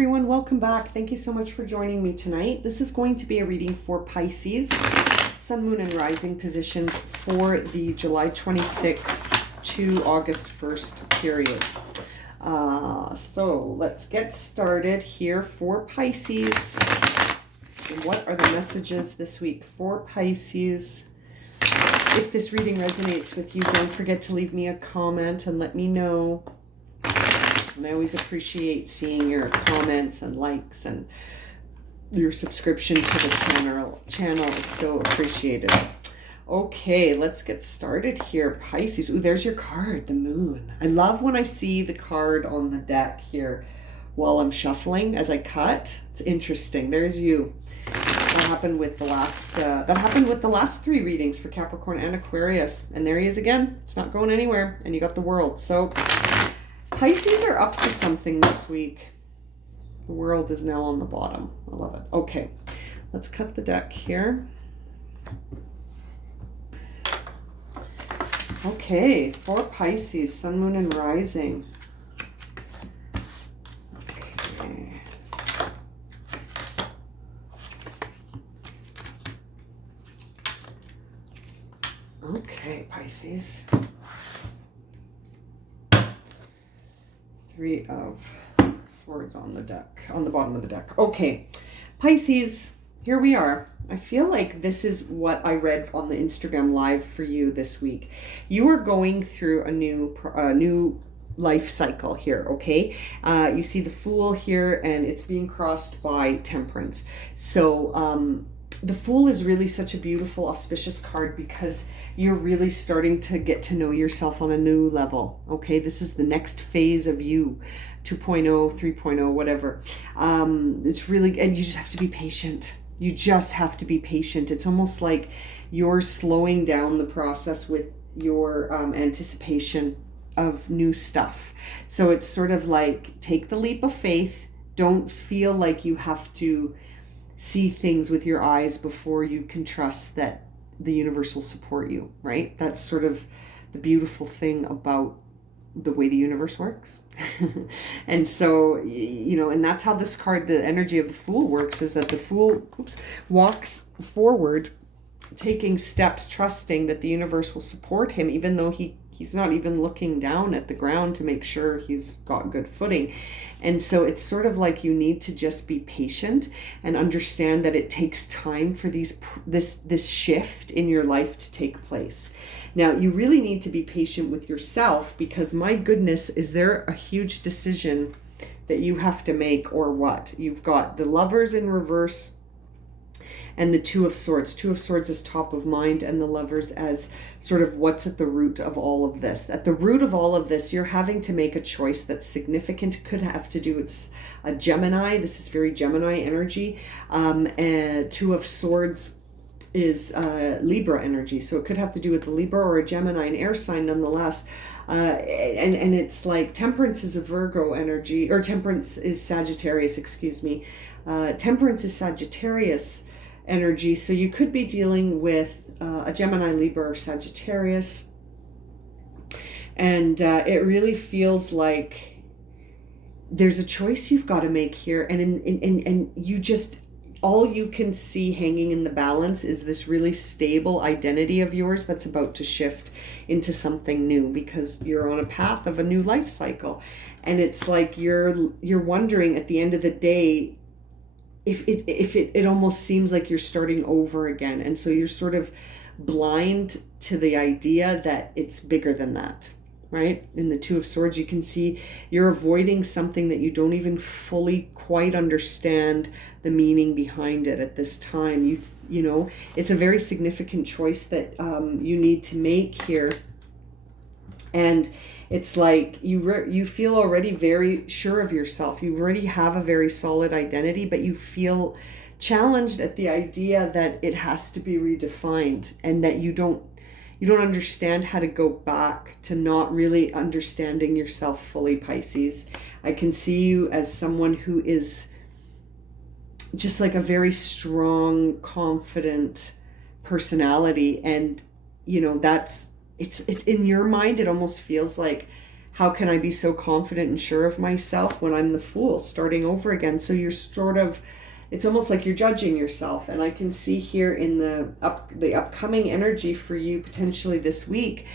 everyone, welcome back. Thank you so much for joining me tonight. This is going to be a reading for Pisces, Sun, Moon, and Rising positions for the July 26th to August 1st period. So let's get started here for Pisces. What are the messages this week for Pisces? If this reading resonates with you, don't forget to leave me a comment and let me know. And I always appreciate seeing your comments and likes, and your subscription to the channel is so appreciated. Okay, let's get started here, Pisces. Ooh, there's your card, the moon. I love when I see the card on the deck here while I'm shuffling as I cut. It's interesting. There's you. That happened with the last three readings for Capricorn and Aquarius. And there he is again. It's not going anywhere. And you got the World. So Pisces are up to something this week. The World is now on the bottom. I love it. Okay, let's cut the deck here. Okay, for Pisces, Sun, Moon, and Rising. Okay. Okay, Pisces. Three of Swords on the deck, on the bottom of the deck. Okay, Pisces, here we are. I feel like this is what I read on the Instagram live for you this week. You are going through a new life cycle here, okay? You see the Fool here, and it's being crossed by Temperance. So the Fool is really such a beautiful, auspicious card because you're really starting to get to know yourself on a new level, okay? This is the next phase of you, 2.0, 3.0, whatever. It's really, and you just have to be patient. You just have to be patient. It's almost like you're slowing down the process with your anticipation of new stuff. So it's sort of like, take the leap of faith. Don't feel like you have to see things with your eyes before you can trust that the universe will support you, right? That's sort of the beautiful thing about the way the universe works. And so, you know, and that's how this card, the energy of the Fool works, is that the Fool walks forward, taking steps, trusting that the universe will support him, even though he's not even looking down at the ground to make sure he's got good footing. And so it's sort of like you need to just be patient and understand that it takes time for this shift in your life to take place. Now, you really need to be patient with yourself because, my goodness, is there a huge decision that you have to make or what? You've got the Lovers in reverse and the Two of Swords. Two of Swords is top of mind, and the Lovers as sort of what's at the root of all of this. At the root of all of this, you're having to make a choice that's significant. Could have to do with a Gemini. This is very Gemini energy. And Two of Swords is Libra energy. So it could have to do with the Libra or a Gemini, an air sign nonetheless. And it's like Temperance is a Virgo energy, or Temperance is Sagittarius, excuse me. Temperance is Sagittarius energy. So you could be dealing with a Gemini, Libra, or Sagittarius. And it really feels like there's a choice you've got to make here. And you just, all you can see hanging in the balance is this really stable identity of yours that's about to shift into something new because you're on a path of a new life cycle. And it's like you're wondering at the end of the day, if it almost seems like you're starting over again. And so you're sort of blind to the idea that it's bigger than that, right? In the Two of Swords, you can see you're avoiding something that you don't even fully quite understand the meaning behind it at this time. You know, it's a very significant choice that you need to make here. And it's like you feel already very sure of yourself. You already have a very solid identity, but you feel challenged at the idea that it has to be redefined and that you don't understand how to go back to not really understanding yourself fully, Pisces. I can see you as someone who is just like a very strong, confident personality. And, you know, it's in your mind, it almost feels like How can I be so confident and sure of myself when I'm the fool starting over again? So you're sort of, it's almost like you're judging yourself. And I can see here in the upcoming energy for you potentially this week,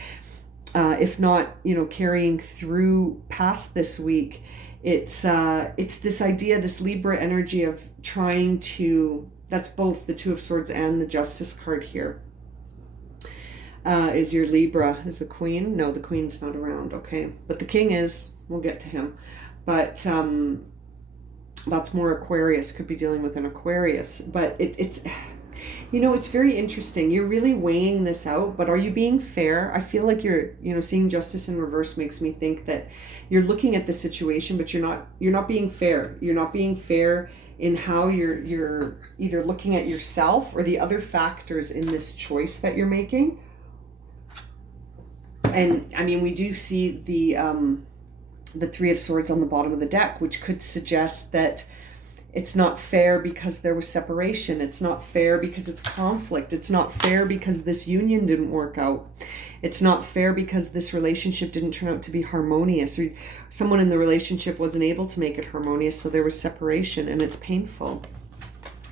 if not, carrying through past this week, it's this idea, this Libra energy of trying to, that's both the Two of Swords and the Justice card here. Is your Libra, is the Queen? No, the Queen's not around, okay. But the King is, we'll get to him. But that's more Aquarius, could be dealing with an Aquarius. But it's, it's very interesting. You're really weighing this out, but are you being fair? I feel like you're, seeing Justice in reverse makes me think that you're looking at the situation, but you're not being fair. You're not being fair in how you're either looking at yourself or the other factors in this choice that you're making. And I mean, we do see the Three of Swords on the bottom of the deck, which could suggest that it's not fair because there was separation. It's not fair because it's conflict. It's not fair because this union didn't work out. It's not fair because this relationship didn't turn out to be harmonious, or someone in the relationship wasn't able to make it harmonious, so there was separation and it's painful.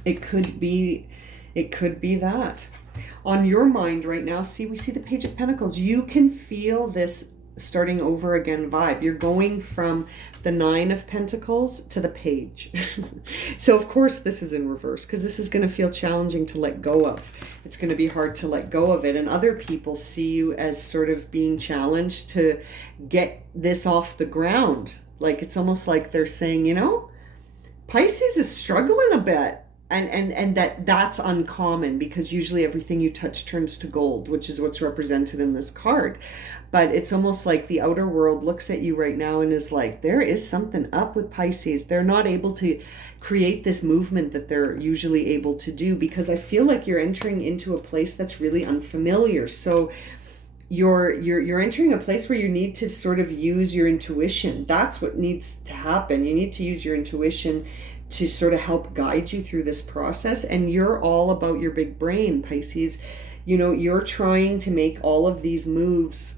It could be that. On your mind right now, we see the Page of Pentacles. You can feel this starting over again vibe. You're going from the Nine of Pentacles to the Page. So of course this is in reverse, because this is going to feel challenging to let go of. It's going to be hard to let go of it. And other people see you as sort of being challenged to get this off the ground. Like it's almost like they're saying, Pisces is struggling a bit. And that's uncommon, because usually everything you touch turns to gold, which is what's represented in this card. But it's almost like the outer world looks at you right now and is like, there is something up with Pisces. They're not able to create this movement that they're usually able to do, because I feel like you're entering into a place that's really unfamiliar. So you're entering a place where you need to sort of use your intuition. That's what needs to happen. You need to use your intuition to sort of help guide you through this process. And you're all about your big brain, Pisces. You're trying to make all of these moves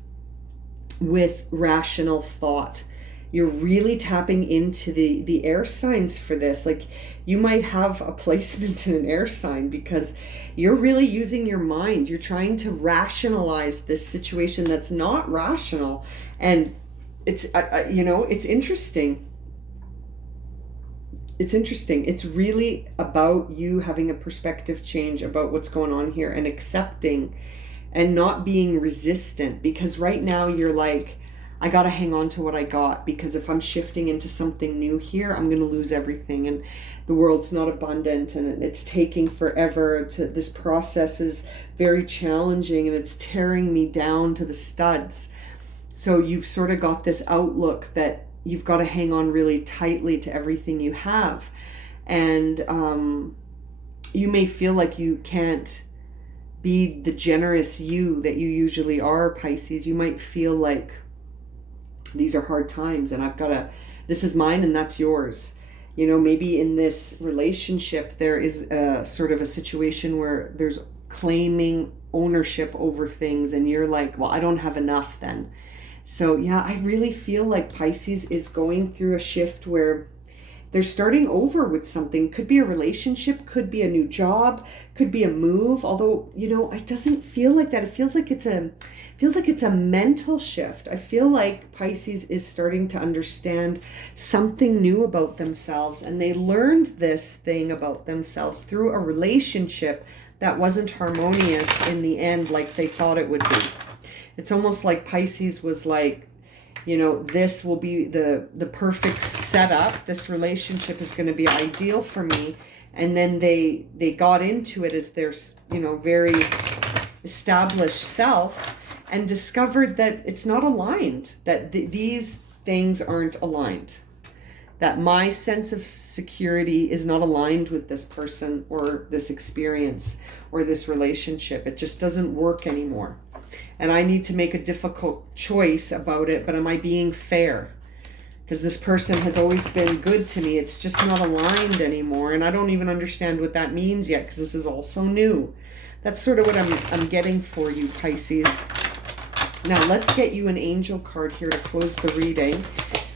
with rational thought. You're really tapping into the air signs for this. Like, you might have a placement in an air sign, because you're really using your mind. You're trying to rationalize this situation that's not rational. And it's it's interesting. It's interesting. It's really about you having a perspective change about what's going on here, and accepting and not being resistant. Because right now you're like, I got to hang on to what I got, because if I'm shifting into something new here, I'm going to lose everything. And the world's not abundant, and it's taking forever. This process is very challenging, and it's tearing me down to the studs. So you've sort of got this outlook that you've got to hang on really tightly to everything you have. And you may feel like you can't be the generous you that you usually are, Pisces. You might feel like these are hard times, and this is mine and that's yours. Maybe in this relationship, there is a sort of a situation where there's claiming ownership over things, and you're like, well, I don't have enough then. So yeah, I really feel like Pisces is going through a shift where they're starting over with something. Could be a relationship, could be a new job, could be a move. Although, it doesn't feel like that. It feels like it's a mental shift. I feel like Pisces is starting to understand something new about themselves, and they learned this thing about themselves through a relationship that wasn't harmonious in the end like they thought it would be. It's almost like Pisces was like, this will be the perfect setup. This relationship is going to be ideal for me. And then they got into it as their, very established self, and discovered that it's not aligned, that these things aren't aligned. That my sense of security is not aligned with this person or this experience or this relationship. It just doesn't work anymore. And I need to make a difficult choice about it, but am I being fair? Because this person has always been good to me. It's just not aligned anymore. And I don't even understand what that means yet, because this is all so new. That's sort of what I'm getting for you, Pisces. Now let's get you an angel card here to close the reading.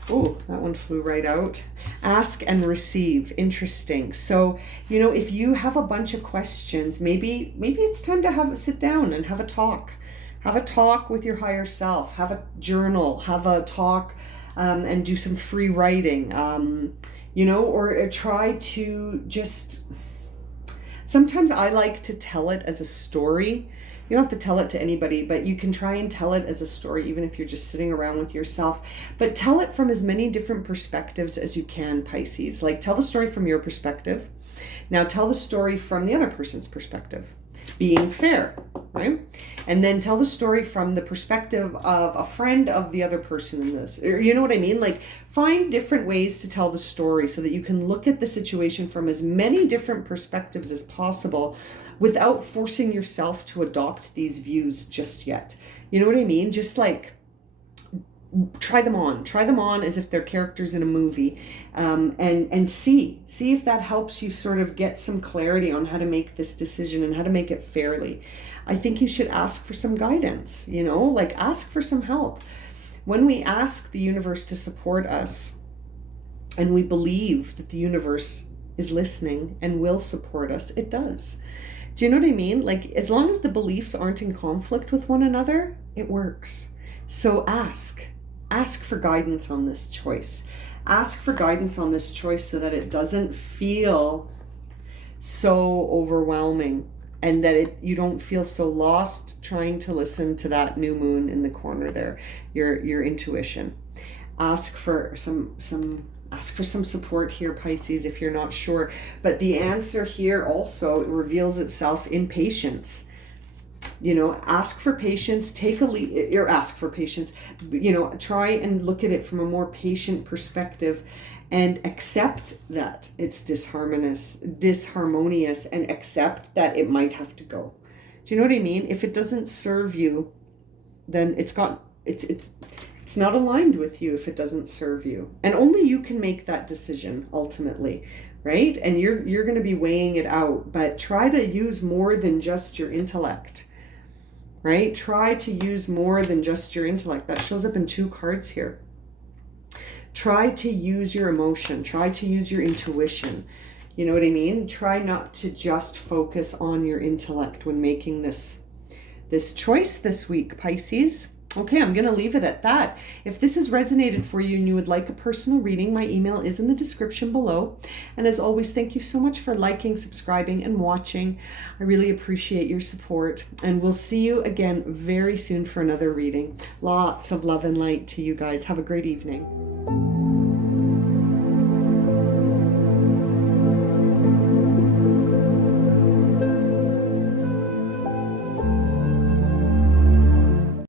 Oh, that one flew right out. Ask and receive. Interesting. So, if you have a bunch of questions, maybe it's time to sit down and have a talk. Have a talk with your higher self. Have a journal. Have a talk and do some free writing. Or try to just... Sometimes I like to tell it as a story. You don't have to tell it to anybody, but you can try and tell it as a story, even if you're just sitting around with yourself. But tell it from as many different perspectives as you can, Pisces. Like, tell the story from your perspective. Now tell the story from the other person's perspective, being fair, right? And then tell the story from the perspective of a friend of the other person in this. You know what I mean? Like, find different ways to tell the story so that you can look at the situation from as many different perspectives as possible without forcing yourself to adopt these views just yet. You know what I mean? Just like, try them on as if they're characters in a movie, and see if that helps you sort of get some clarity on how to make this decision and how to make it fairly. I think you should ask for some guidance, like ask for some help. When we ask the universe to support us and we believe that the universe is listening and will support us, it does. Do you know what I mean? Like, as long as the beliefs aren't in conflict with one another, it works. So ask for guidance on this choice. Ask for guidance on this choice so that it doesn't feel so overwhelming, and that you don't feel so lost trying to listen to that new moon in the corner there, your intuition. Ask for some support here, Pisces, if you're not sure. But the answer here also reveals itself in patience. Ask for patience, take a lead, or ask for patience, try and look at it from a more patient perspective and accept that it's disharmonious, and accept that it might have to go. Do you know what I mean? If it doesn't serve you, then it's not aligned with you if it doesn't serve you. And only you can make that decision ultimately, right? And you're going to be weighing it out, but try to use more than just your intellect. Right? Try to use more than just your intellect. That shows up in 2 cards here. Try to use your emotion. Try to use your intuition. You know what I mean? Try not to just focus on your intellect when making this choice this week, Pisces. Okay, I'm going to leave it at that. If this has resonated for you and you would like a personal reading, my email is in the description below. And as always, thank you so much for liking, subscribing, and watching. I really appreciate your support. And we'll see you again very soon for another reading. Lots of love and light to you guys. Have a great evening.